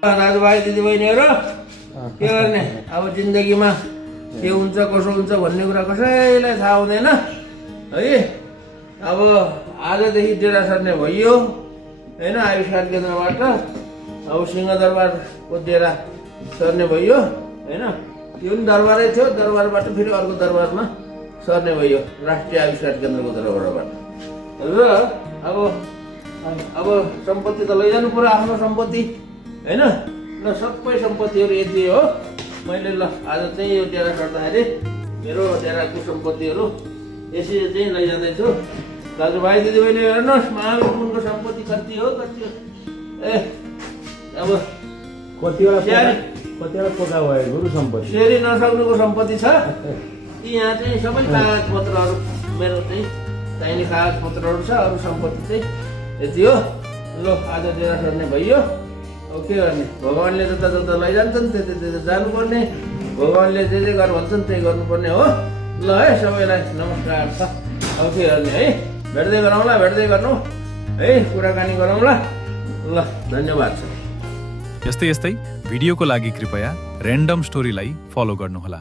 दाजुभाइ दिदीबहिनीहरू के गर्ने अब जिन्दगीमा के हुन्छ कसो हुन्छ भन्ने कुरा कसैलाई थाहा हुँदैन है। अब आजदेखि डेरा सर्ने भइयो होइन, आयुष्मान केन्द्रबाट अब सिंहदरबारको डेरा सर्ने भइयो होइन। यो पनि दरबारै थियो, दरबारबाट फेरि अर्को दरबारमा सर्ने भइयो, राष्ट्रिय आयुष्मान केन्द्रको दरबारबाट। र अब सम्पत्ति त लैजानु पर्यो, आफ्नो सम्पत्ति होइन। ल सबै सम्पत्तिहरू यति हो। मैले ल आज चाहिँ यो डेरा सर्दाखेरि मेरो डेराको सम्पत्तिहरू यसरी चाहिँ लैजाँदैछु। दाजुभाइ दिदीबहिनी हेर्नुहोस्, महावीरको सम्पत्ति कति हो कति हो। ए अब कतिवटा पोका भयो गुरु सम्पत्ति फेरि नसक्नुको सम्पत्ति छ। यहाँ चाहिँ सबै कागज पत्रहरू मेरो चाहिँ चाहिने कागज पत्रहरू छ। अरू सम्पत्ति चाहिँ यति हो। ल आज डेरा सर्ने भइयो। अब के गर्ने, भगवान्ले जता जता लैजान्छन् त्यता त्यता जानुपर्ने, भगवान्ले जे जे गर भन्छन् त्यही गर्नुपर्ने हो। ल है, सबैलाई नमस्कार छ। अब के गर्ने है, भेट्दै गरौँला, भेट्दै गर्नु है, कुराकानी गरौँला। ल धन्यवाद छ। यस्तै भिडियोको लागि कृपया र्यान्डम स्टोरीलाई फलो गर्नुहोला।